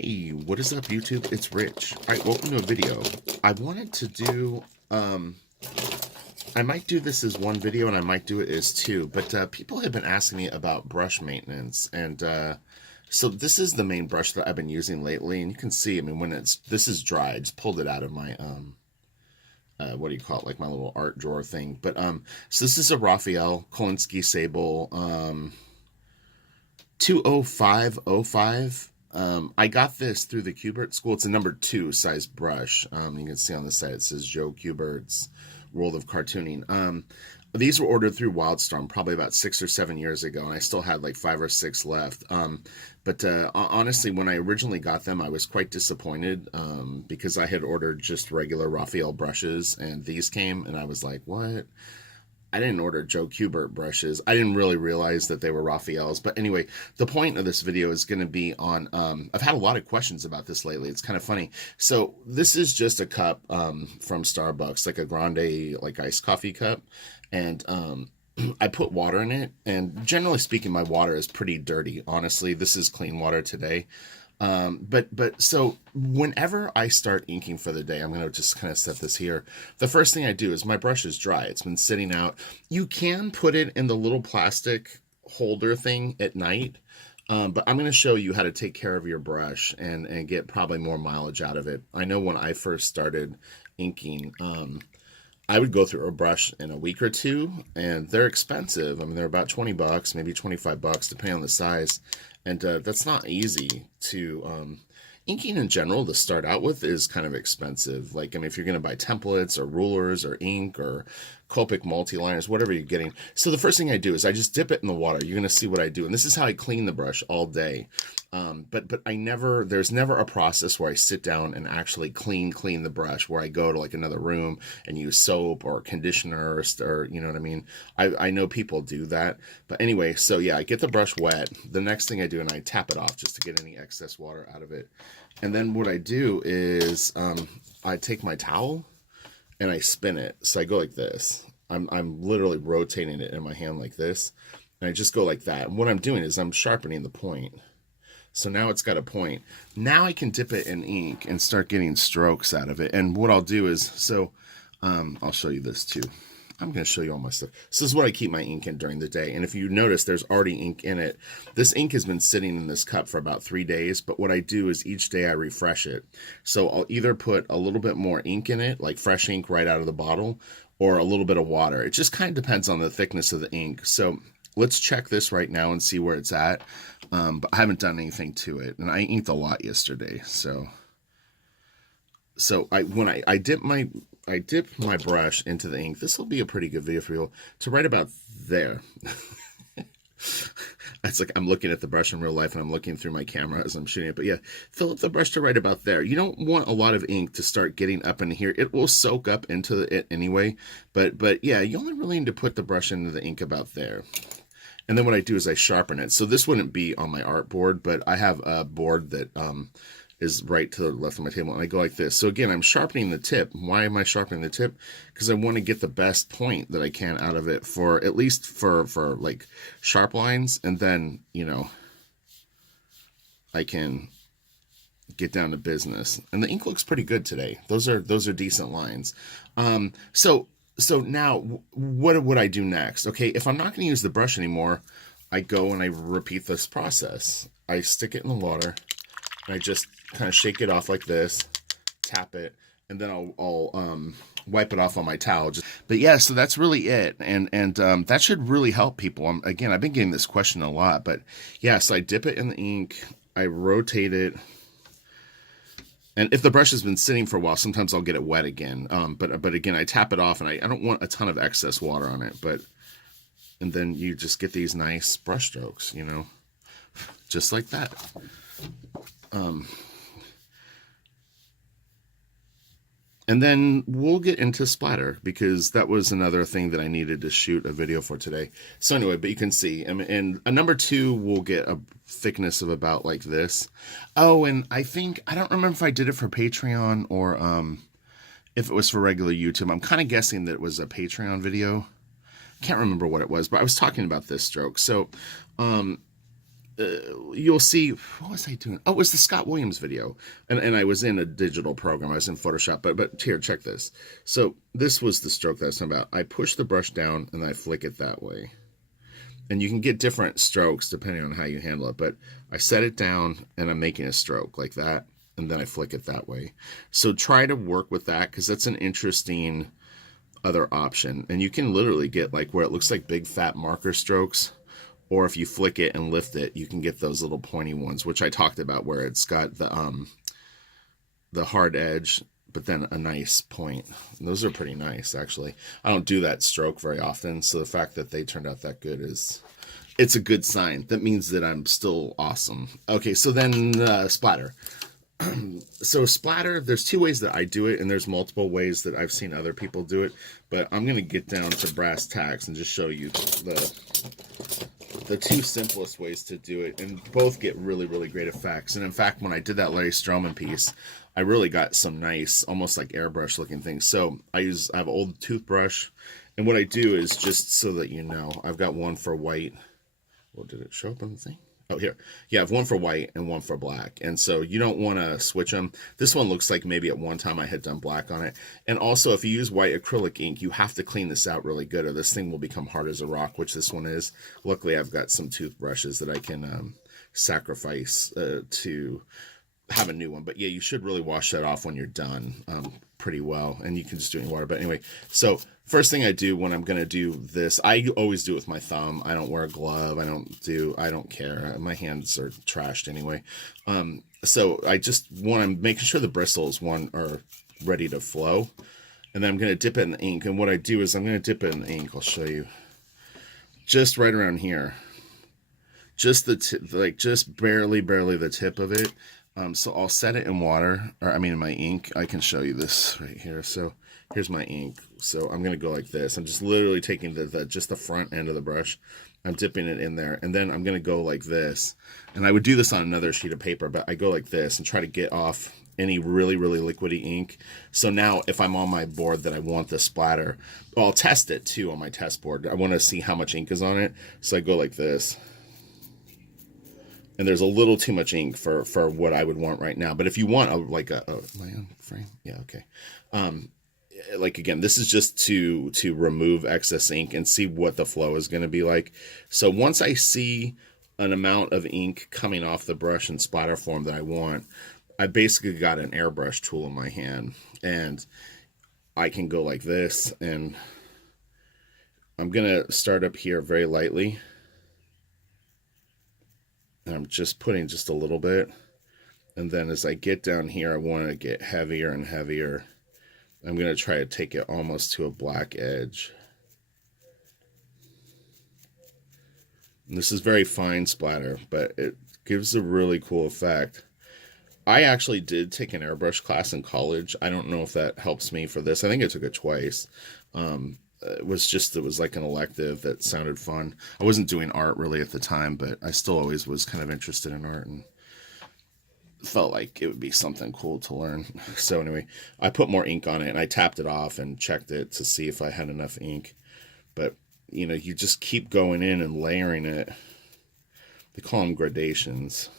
Hey, what is up, YouTube? It's Rich. All right, welcome to a video. I wanted to do, I might do this as one video and I might do it as two, but people have been asking me about brush maintenance. And so this is the main brush that I've been using lately. And you can see, I mean, this is dry. I just pulled it out of my, what do you call it? Like my little art drawer thing. But, so this is a Raphael Kolinsky Sable, 20505. I got this through the Kubert School. It's a number 2 size brush. You can see on the side it says Joe Kubert's World of Cartooning. These were ordered through Wildstorm probably about 6 or 7 years ago, and I still had like 5 or 6 left. But honestly, when I originally got them, I was quite disappointed because I had ordered just regular Raphael brushes, and these came, and I was like, what? I didn't order Joe Kubert brushes. I didn't really realize that they were Raphael's. But anyway, the point of this video is going to be on, I've had a lot of questions about this lately. It's kind of funny. So this is just a cup from Starbucks, like a grande, like iced coffee cup. And I put water in it. And generally speaking, my water is pretty dirty. Honestly, this is clean water today. But so whenever I start inking for the day, I'm going to just kind of set this here. The first thing I do is my brush is dry. It's been sitting out. You can put it in the little plastic holder thing at night. But I'm going to show you how to take care of your brush and get probably more mileage out of it. I know when I first started inking, I would go through a brush in a week or two, and they're expensive. I mean, they're about 20 bucks, maybe 25 bucks, depending on the size. And that's not easy to, inking in general to start out with is kind of expensive. Like, I mean, if you're going to buy templates or rulers or ink or Copic multi-liners, whatever you're getting. So the first thing I do is I just dip it in the water. You're going to see what I do. And this is how I clean the brush all day. But there's never a process where I sit down and actually clean the brush, where I go to like another room and use soap or conditioner or you know what I mean? I know people do that. But anyway, so yeah, I get the brush wet. The next thing I do, and I tap it off just to get any excess water out of it. And then what I do is I take my towel and I spin it. So I go like this. I'm literally rotating it in my hand like this. And I just go like that. And what I'm doing is I'm sharpening the point. So now it's got a point. Now I can dip it in ink and start getting strokes out of it. And what I'll do is, so I'll show you this too. I'm going to show you all my stuff. So this is what I keep my ink in during the day. And if you notice, there's already ink in it. This ink has been sitting in this cup for about 3 days. But what I do is each day I refresh it. So I'll either put a little bit more ink in it, like fresh ink right out of the bottle, or a little bit of water. It just kind of depends on the thickness of the ink. So let's check this right now and see where it's at. But I haven't done anything to it. And I inked a lot yesterday. So when I dip my brush into the ink, this will be a pretty good video for you to right about there. It's like I'm looking at the brush in real life and I'm looking through my camera as I'm shooting it. But yeah, fill up the brush to right about there. You don't want a lot of ink to start getting up in here. It will soak up into it anyway. But yeah, you only really need to put the brush into the ink about there. And then what I do is I sharpen it. So this wouldn't be on my art board, but I have a board that is right to the left of my table, and I go like this. So again, I'm sharpening the tip. Why am I sharpening the tip? Because I want to get the best point that I can out of it, for at least for like sharp lines, and then, you know, I can get down to business. And the ink looks pretty good today. Those are decent lines. So now what would I do next? Okay, if I'm not going to use the brush anymore, I go and I repeat this process. I stick it in the water. I just kind of shake it off like this, tap it, and then I'll wipe it off on my towel. But yeah, so that's really it, and that should really help people. Again, I've been getting this question a lot, but yeah, so I dip it in the ink, I rotate it, and if the brush has been sitting for a while, sometimes I'll get it wet again. But again, I tap it off, and I don't want a ton of excess water on it, and then you just get these nice brush strokes, you know, just like that. And then we'll get into Splatter, because that was another thing that I needed to shoot a video for today. So anyway, but you can see, and a number 2 will get a thickness of about like this. Oh, and I don't remember if I did it for Patreon or if it was for regular YouTube. I'm kind of guessing that it was a Patreon video. Can't remember what it was, but I was talking about this stroke. So you'll see, what was I doing? Oh, it was the Scott Williams video. And I was in a digital program. I was in Photoshop, but here, check this. So this was the stroke that I was talking about. I push the brush down and I flick it that way. And you can get different strokes depending on how you handle it, but I set it down and I'm making a stroke like that, and then I flick it that way. So try to work with that, because that's an interesting other option. And you can literally get like where it looks like big fat marker strokes, or if you flick it and lift it, you can get those little pointy ones, which I talked about, where it's got the hard edge but then a nice point. And those are pretty nice, actually. I don't do that stroke very often, so the fact that they turned out that good it's a good sign. That means that I'm still awesome. Okay, so then splatter. So splatter, there's two ways that I do it, and there's multiple ways that I've seen other people do it, but I'm going to get down to brass tacks and just show you the two simplest ways to do it, and both get really, really great effects. And in fact, when I did that Larry Stroman piece, I really got some nice, almost like airbrush looking things. So I have an old toothbrush, and what I do is, just so that you know, I've got one for white. Well, did it show up on the thing? Oh, here. Yeah, I have one for white and one for black. And so you don't want to switch them. This one looks like maybe at one time I had done black on it. And also, if you use white acrylic ink, you have to clean this out really good, or this thing will become hard as a rock, which this one is. Luckily, I've got some toothbrushes that I can sacrifice to have a new one. But yeah, you should really wash that off when you're done pretty well. And you can just do it in water. But anyway, so first thing I do when I'm going to do this, I always do it with my thumb. I don't wear a glove. I don't care. My hands are trashed anyway. So I just want to make sure the bristles are ready to flow. And then I'm going to dip it in the ink. And what I do is I'm going to dip it in the ink. I'll show you. Just right around here. Just just barely the tip of it. So I'll set it in water, in my ink. I can show you this right here. So here's my ink. So I'm going to go like this. I'm just literally taking just the front end of the brush. I'm dipping it in there, and then I'm going to go like this. And I would do this on another sheet of paper, but I go like this and try to get off any really, really liquidy ink. So now if I'm on my board that I want the splatter, I'll test it too on my test board. I want to see how much ink is on it. So I go like this. And there's a little too much ink for what I would want right now. But if you want my own frame, yeah, okay. Again, this is just to remove excess ink and see what the flow is going to be like. So once I see an amount of ink coming off the brush in splatter form that I want, I basically got an airbrush tool in my hand, and I can go like this, and I'm gonna start up here very lightly. I'm just putting just a little bit, and then as I get down here, I want to get heavier and heavier. I'm going to try to take it almost to a black edge. And this is very fine splatter, but it gives a really cool effect. I actually did take an airbrush class in college. I don't know if that helps me for this. I think I took it twice. It was like an elective that sounded fun. I wasn't doing art really at the time, but I still always was kind of interested in art and felt like it would be something cool to learn. So anyway, I put more ink on it, and I tapped it off and checked it to see if I had enough ink. But you just keep going in and layering it. They call them gradations.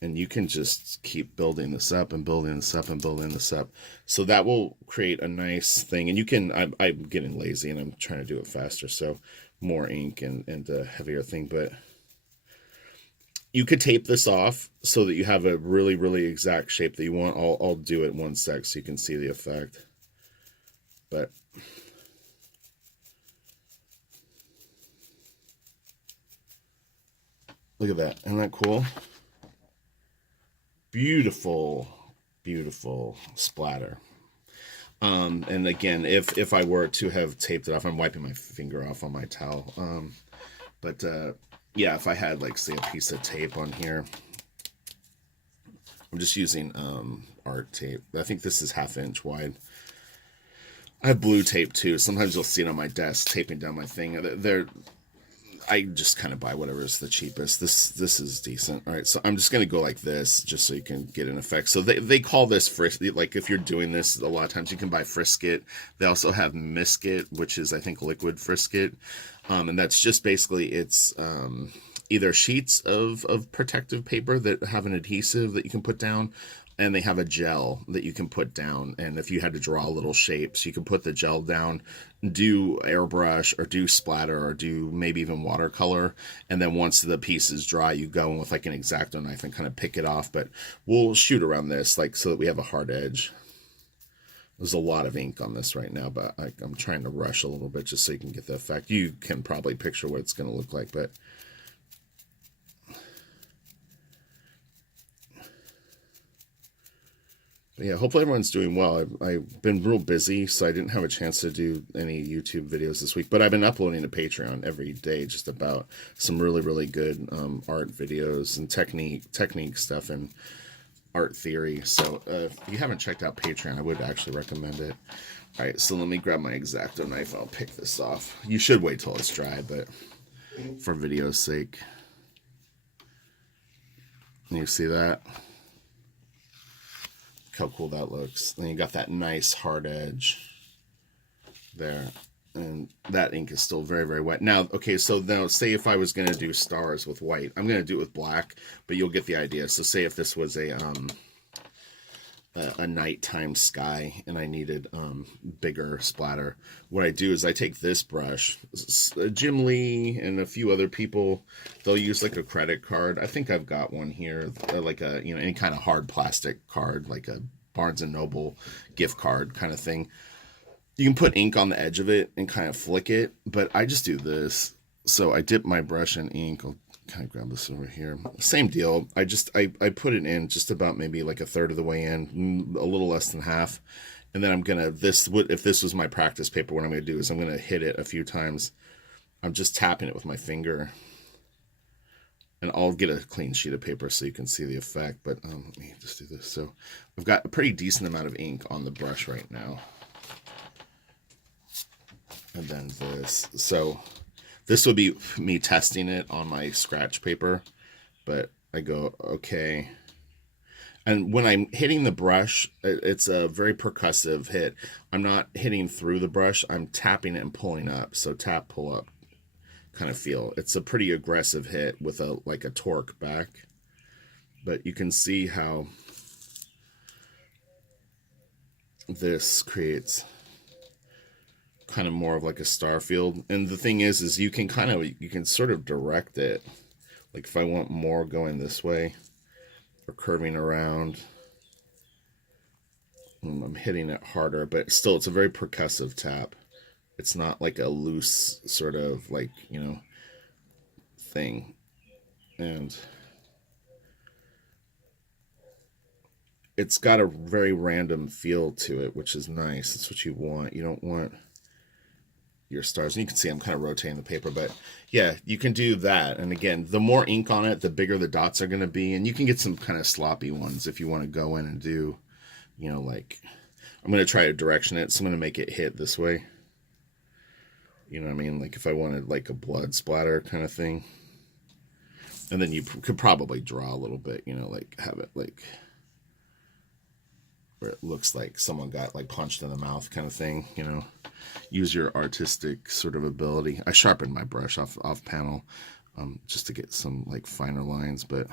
And you can just keep building this up and building this up and building this up. So that will create a nice thing. And you can, I'm getting lazy and I'm trying to do it faster. So more ink and a heavier thing. But you could tape this off so that you have a really, really exact shape that you want. I'll do it one sec so you can see the effect. But look at that. Isn't that cool? Beautiful, beautiful splatter. And again, if I were to have taped it off, I'm wiping my finger off on my towel. Yeah, if I had say a piece of tape on here, I'm just using art tape. I think this is 1/2 inch wide. I have blue tape too. Sometimes you'll see it on my desk taping down my thing. I just kind of buy whatever is the cheapest. This is decent. All right, so I'm just going to go like this just so you can get an effect. So they call this like if you're doing this, a lot of times you can buy Frisket. They also have Misket, which is I think liquid Frisket. And that's just basically it's either sheets of protective paper that have an adhesive that you can put down, and they have a gel that you can put down. And if you had to draw little shapes, you can put the gel down, do airbrush or do splatter or do maybe even watercolor. And then once the piece is dry, you go in with like an X-Acto knife and kind of pick it off. But we'll shoot around this like so that we have a hard edge. There's a lot of ink on this right now, but I'm trying to rush a little bit just so you can get the effect. You can probably picture what it's going to look like, but yeah, hopefully everyone's doing well. I've been real busy, so I didn't have a chance to do any YouTube videos this week, but I've been uploading to Patreon every day just about some really, really good art videos and technique stuff and art theory. So if you haven't checked out Patreon, I would actually recommend it. All right, so let me grab my X-Acto knife and I'll pick this off. You should wait till it's dry, but for video's sake. You see that? How cool that looks. Then you got that nice hard edge there, and that ink is still very, very wet. Now, okay, so now say if I was going to do stars with white, I'm going to do it with black, but you'll get the idea. So say if this was a nighttime sky and I needed bigger splatter, what I do is I take this brush. Jim Lee and a few other people, they'll use like a credit card. I think I've got one here, like a, you know, any kind of hard plastic card, like a Barnes and Noble gift card kind of thing. You can put ink on the edge of it and kind of flick it, but I just do this. So I dip my brush in ink. I'll kind of grab this over here. Same deal. I put it in just about maybe like a third of the way in, a little less than half. And then I'm going to, if this was my practice paper, what I'm going to do is I'm going to hit it a few times. I'm just tapping it with my finger. And I'll get a clean sheet of paper so you can see the effect. But let me just do this. So I've got a pretty decent amount of ink on the brush right now. And then this. So this would be me testing it on my scratch paper, but I go, okay. And when I'm hitting the brush, it's a very percussive hit. I'm not hitting through the brush. I'm tapping it and pulling up. So tap, pull up kind of feel. It's a pretty aggressive hit with like a torque back. But you can see how this creates kind of more of like a star field. And the thing is you can sort of direct it. Like if I want more going this way or curving around, I'm hitting it harder, but still it's a very percussive tap. It's not like a loose sort of like, you know, thing. And it's got a very random feel to it, which is nice. It's what you want. You don't want your stars. And you can see I'm kind of rotating the paper, but yeah, you can do that. And again, the more ink on it, the bigger the dots are going to be. And you can get some kind of sloppy ones if you want to go in and do, you know, like, I'm going to try to direction it. So I'm going to make it hit this way. You know what I mean? Like if I wanted like a blood splatter kind of thing. And then you could probably draw a little bit, you know, like have it like where it looks like someone got like punched in the mouth kind of thing, you know. Use your artistic sort of ability. I sharpened my brush off panel just to get some like finer lines, but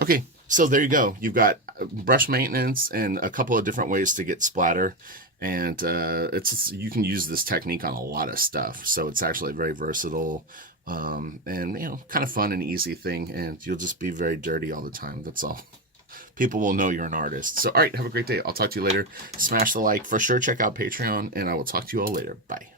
okay, so there you go. You've got brush maintenance and a couple of different ways to get splatter, and you can use this technique on a lot of stuff. So it's actually very versatile, and you know, kind of fun and easy thing, and you'll just be very dirty all the time. That's all. People will know you're an artist. So, all right, have a great day. I'll talk to you later. Smash the like. For sure, check out Patreon, and I will talk to you all later. Bye.